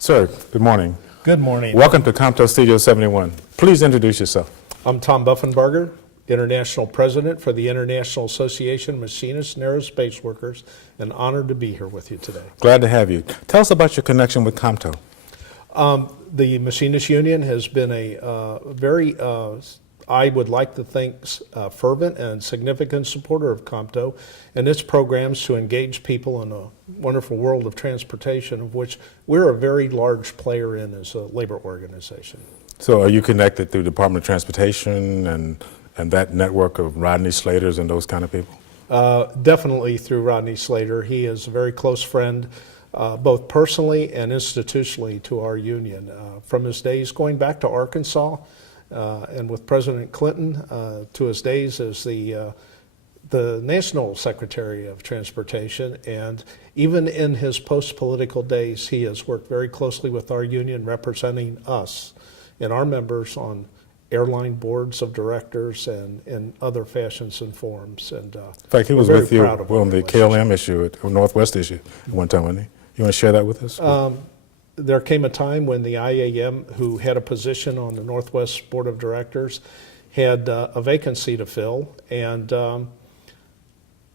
Sir, good morning. Good morning. Welcome to COMTO Studio 71. Please introduce yourself. I'm Tom Buffenbarger, International President for the International Association of Machinists and Aerospace Workers, and honored to be here with you today. Glad to have you. Tell us about your connection with COMTO. The Machinists Union has been a very, I would like to think, fervent and significant supporter of COMTO and its programs to engage people in a wonderful world of transportation, of which we're a very large player in as a labor organization. So are you connected through Department of Transportation and that network of Rodney Slaters and those kind of people? Definitely through Rodney Slater. He is a very close friend, both personally and institutionally, to our union. From his days going back to Arkansas and with President Clinton, to his days as the National Secretary of Transportation, and even in his post-political days, he has worked very closely with our union, representing us and our members on airline boards of directors and in other fashions and forms. And in fact, he was with you on the KLM issue, or Northwest issue at one time, wasn't he? You want to share that with us? There came a time when the IAM, who had a position on the Northwest Board of Directors, had a vacancy to fill, and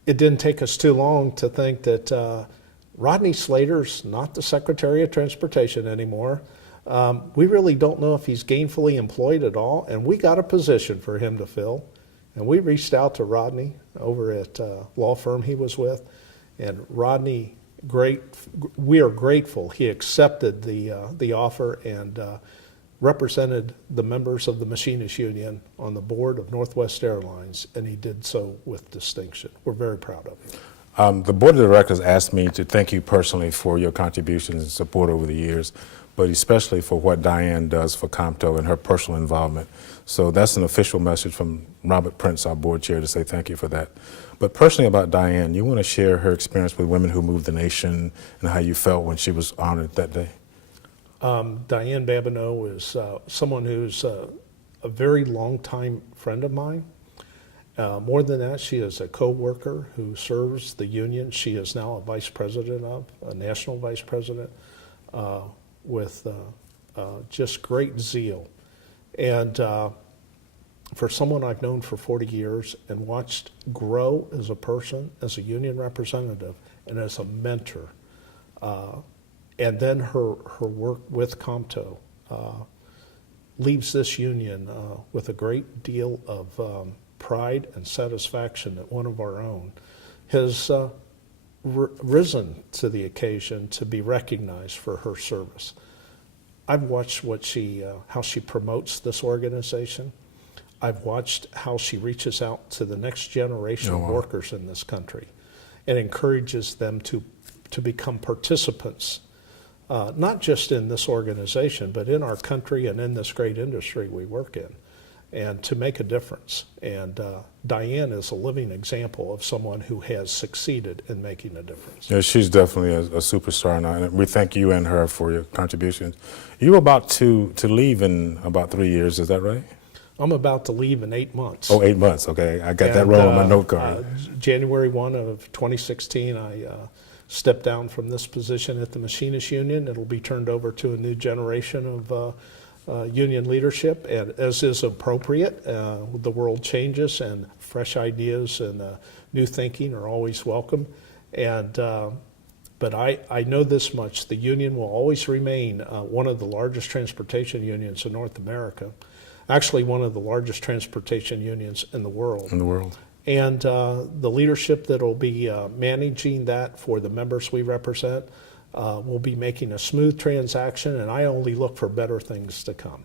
it didn't take us too long to think that Rodney Slater's not the Secretary of Transportation anymore. We really don't know if he's gainfully employed at all, and we got a position for him to fill. And we reached out to Rodney over at law firm he was with, and Rodney, we are grateful he accepted the offer and represented the members of the Machinists Union on the board of Northwest Airlines, and he did so with distinction. We're very proud of him. The board of directors asked me to thank you personally for your contributions and support over the years, but especially for what Diane does for COMTO and her personal involvement. So that's an official message from Robert Prince, our board chair, to say thank you for that. But personally about Diane, you want to share her experience with Women Who Moved the Nation and how you felt when she was honored that day? Diane Babineaux is someone who's a very long-time friend of mine. More than that, she is a co-worker who serves the union. She is now a vice president a national vice president, with just great zeal. And for someone I've known for 40 years and watched grow as a person, as a union representative, and as a mentor, and then her work with COMTO leaves this union with a great deal of pride and satisfaction that one of our own has risen to the occasion to be recognized for her service. I've watched how she promotes this organization. I've watched how she reaches out to the next generation of workers in this country and encourages them to become participants, not just in this organization, but in our country and in this great industry we work in, and to make a difference. And Diane is a living example of someone who has succeeded in making a difference. Yeah, she's definitely a superstar, and we thank you and her for your contributions. You're about to leave in about 3 years, is that right? I'm about to leave in 8 months. Oh, 8 months, okay. I got that wrong on my note card. January 1 of 2016, I stepped down from this position at the Machinists Union. It'll be turned over to a new generation of union leadership, and as is appropriate, the world changes and fresh ideas and new thinking are always welcome. And but I know this much: the union will always remain one of the largest transportation unions in North America, actually one of the largest transportation unions in the world. And the leadership that will be managing that for the members we represent will be making a smooth transaction, and I only look for better things to come.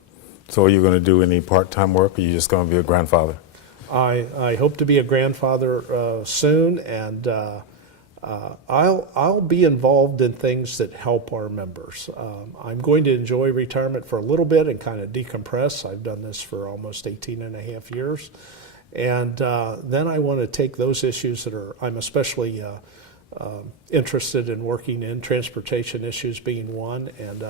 So are you going to do any part-time work, or are you just going to be a grandfather? I hope to be a grandfather soon, and I'll be involved in things that help our members. I'm going to enjoy retirement for a little bit and kind of decompress. I've done this for almost 18 and a half years. And then I want to take those issues that I'm especially interested in working in, transportation issues being one, and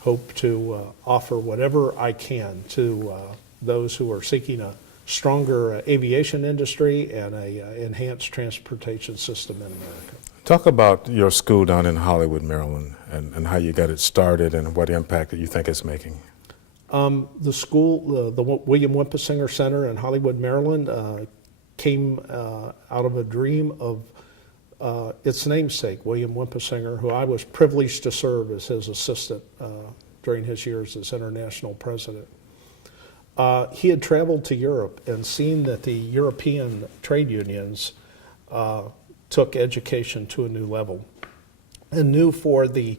hope to offer whatever I can to those who are seeking a stronger aviation industry and a enhanced transportation system in America. Talk about your school down in Hollywood, Maryland, and how you got it started and what impact that you think it's making. The school, the William Wentsinger Center in Hollywood, Maryland, came out of a dream of its namesake, William Wentsinger, who I was privileged to serve as his assistant during his years as international president. He had traveled to Europe and seen that the European trade unions took education to a new level, and knew for the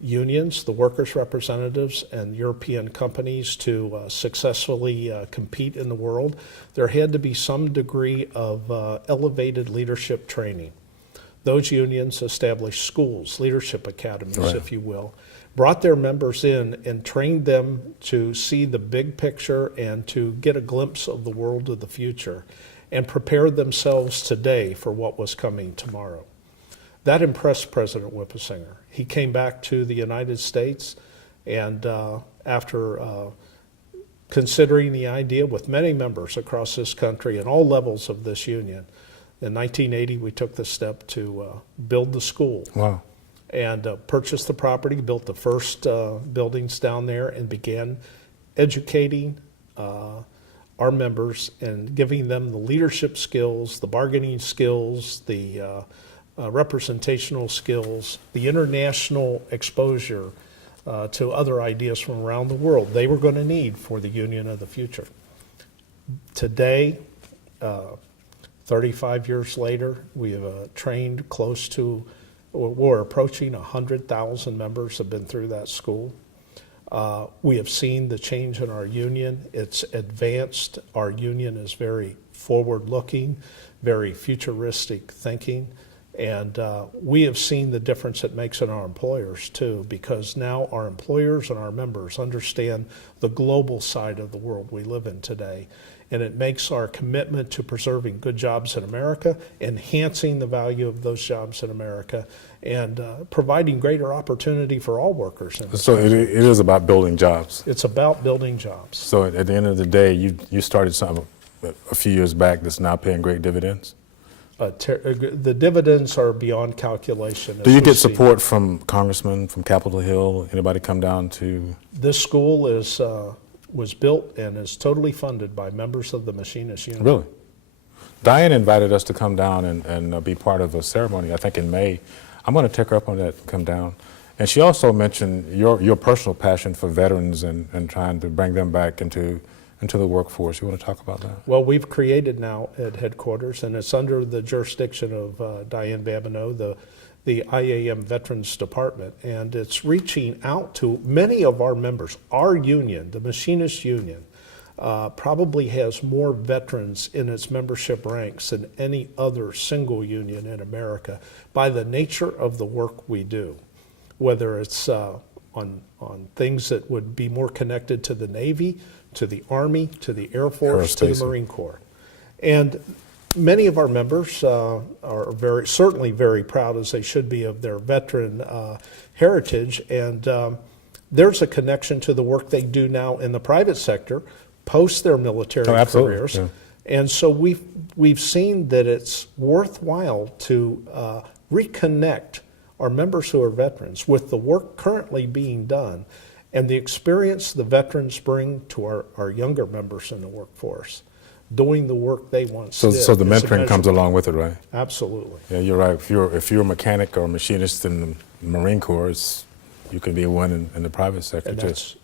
unions, the workers' representatives, and European companies to successfully compete in the world, there had to be some degree of elevated leadership training. Those unions established schools, leadership academies, right, if you will, brought their members in and trained them to see the big picture and to get a glimpse of the world of the future, and prepared themselves today for what was coming tomorrow. That impressed President Wentsinger. He came back to the United States, and after considering the idea with many members across this country and all levels of this union, in 1980 we took the step to build the school. Wow. And purchased the property, built the first buildings down there, and began educating our members and giving them the leadership skills, the bargaining skills, the representational skills, the international exposure to other ideas from around the world they were going to need for the union of the future. Today, 35 years later, we have trained close to, we're approaching 100,000 members have been through that school. We have seen the change in our union. It's advanced. Our union is very forward-looking, very futuristic thinking, and we have seen the difference it makes in our employers too, because now our employers and our members understand the global side of the world we live in today, and it makes our commitment to preserving good jobs in America, enhancing the value of those jobs in America, and providing greater opportunity for all workers in this So it country. is about building jobs. It's about building jobs. So at the end of the day, you started something a few years back that's now paying great dividends. The dividends are beyond calculation. Do you as we get see. support from congressmen from Capitol Hill? Anybody come down to? This school was built and is totally funded by members of the Machinists Union. Really? Diane invited us to come down and be part of a ceremony, I think in May. I'm going to take her up on that and come down. And she also mentioned your personal passion for veterans and trying to bring them back into the workforce. You want to talk about that? Well, we've created now at headquarters, and it's under the jurisdiction of Diane Babineaux, the IAM Veterans Department, and it's reaching out to many of our members. Our union, the Machinists Union, probably has more veterans in its membership ranks than any other single union in America by the nature of the work we do, whether it's on things that would be more connected to the Navy, to the Army, to the Air Force, to the Marine Corps. And many of our members are certainly very proud, as they should be, of their veteran heritage, and there's a connection to the work they do now in the private sector post their military careers. Yeah. And so we've seen that it's worthwhile to reconnect our members who are veterans with the work currently being done and the experience the veterans bring to our younger members in the workforce, doing the work they once did. So the is mentoring comes immeasurable. along with it, right? Absolutely. Yeah, you're right. If you're a mechanic or a machinist in the Marine Corps, you can be one in the private sector And too. that's,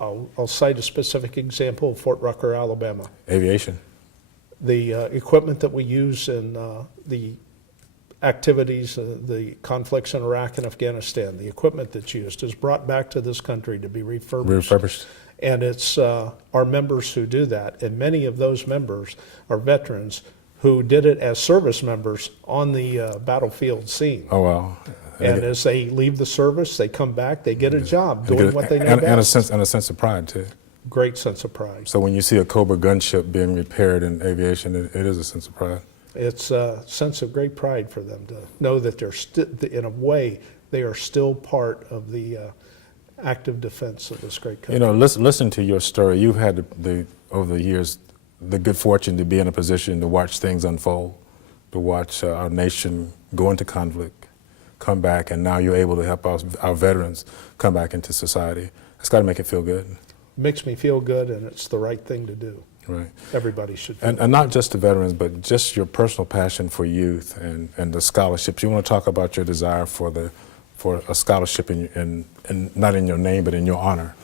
I'll cite a specific example of Fort Rucker, Alabama. Aviation. The equipment that we use in the activities, the conflicts in Iraq and Afghanistan, the equipment that's used is brought back to this country to be refurbished. And it's our members who do that. And many of those members are veterans who did it as service members on the battlefield scene. Oh, wow. And as they leave the service, they come back, they get a job doing what they know and best. a sense of pride too. Great sense of pride. So when you see a Cobra gunship being repaired in aviation, it is a sense of pride. It's a sense of great pride for them to know that they're in a way, they are still part of the active defense of this great country. You know, listen to your story. You've had over the years the good fortune to be in a position to watch things unfold, to watch our nation go into conflict, come back, and now you're able to help our veterans come back into society. It's got to make it feel good. Makes me feel good, and it's the right thing to do. Right. Everybody should feel And not just the veterans, but just your personal passion for youth and the scholarships. You want to talk about your desire for a scholarship in not in your name, but in your honor.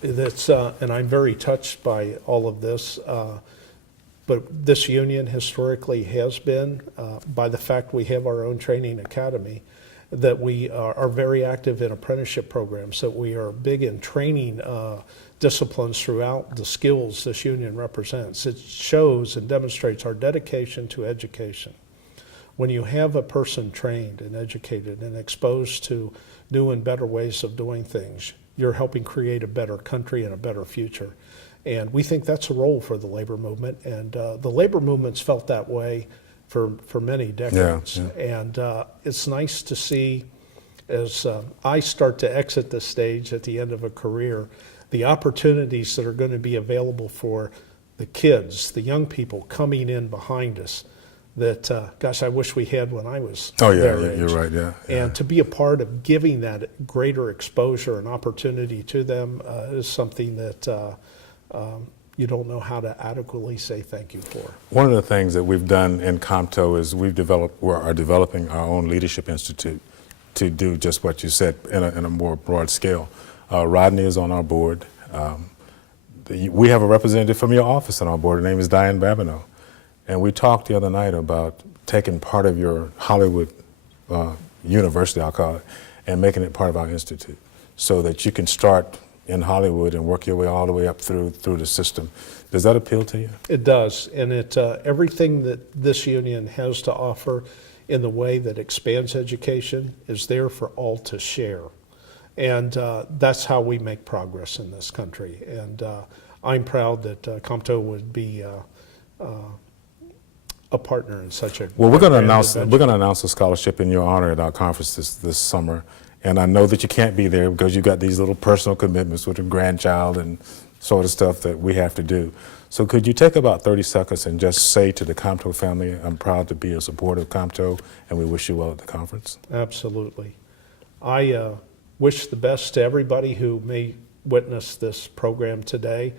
That's, and I'm very touched by all of this. But this union historically has been, by the fact we have our own training academy, that we are very active in apprenticeship programs, that we are big in training disciplines throughout the skills this union represents. It shows and demonstrates our dedication to education. When you have a person trained and educated and exposed to new and better ways of doing things, you're helping create a better country and a better future. And we think that's a role for the labor movement, and the labor movement's felt that way for many decades. Yeah, yeah. And it's nice to see, as I start to exit the stage at the end of a career, the opportunities that are going to be available for the kids, the young people coming in behind us that, gosh, I wish we had when I was their age. You're right, yeah. And to be a part of giving that greater exposure and opportunity to them is something that you don't know how to adequately say thank you for. One of the things that we've done in COMTO is we are developing our own leadership institute to do just what you said in a more broad scale. Rodney is on our board. We have a representative from your office on our board. Her name is Diane Babineaux. And we talked the other night about taking part of your Hollywood university, I'll call it, and making it part of our institute so that you can start in Hollywood and work your way all the way up through the system. Does that appeal to you? It does, and everything that this union has to offer in the way that expands education is there for all to share. And that's how we make progress in this country. And I'm proud that COMTO would be a partner in such a well. We're going to announce a scholarship in your honor at our conference this summer. And I know that you can't be there because you've got these little personal commitments with a grandchild and sort of stuff that we have to do. So could you take about 30 seconds and just say to the COMTO family, I'm proud to be a supporter of COMTO, and we wish you well at the conference? Absolutely. I wish the best to everybody who may witness this program today.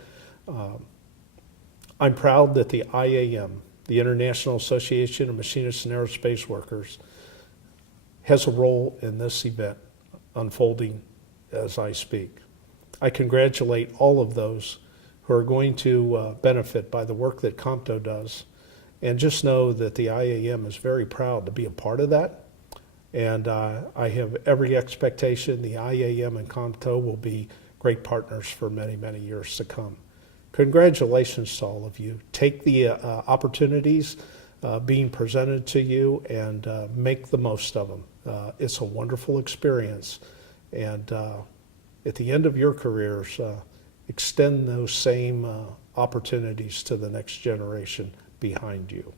I'm proud that the IAM, the International Association of Machinists and Aerospace Workers, has a role in this event unfolding as I speak. I congratulate all of those who are going to benefit by the work that COMTO does, and just know that the IAM is very proud to be a part of that. And I have every expectation the IAM and COMTO will be great partners for many, many years to come. Congratulations to all of you. Take the opportunities being presented to you and make the most of them. It's a wonderful experience, and at the end of your careers, extend those same opportunities to the next generation behind you.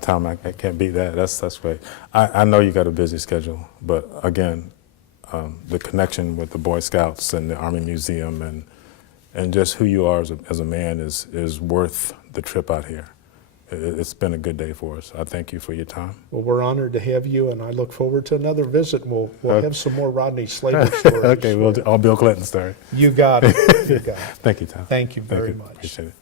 Tom, I can't beat that. That's great. I know you got a busy schedule, but again, the connection with the Boy Scouts and the Army Museum and just who you are as a man is worth the trip out here. It's been a good day for us. I thank you for your time. Well, we're honored to have you, and I look forward to another visit. We'll have some more Rodney Slater stories. Okay, all Bill Clinton story. You got it. You got it. Thank you, Tom. Thank you very much. Appreciate it.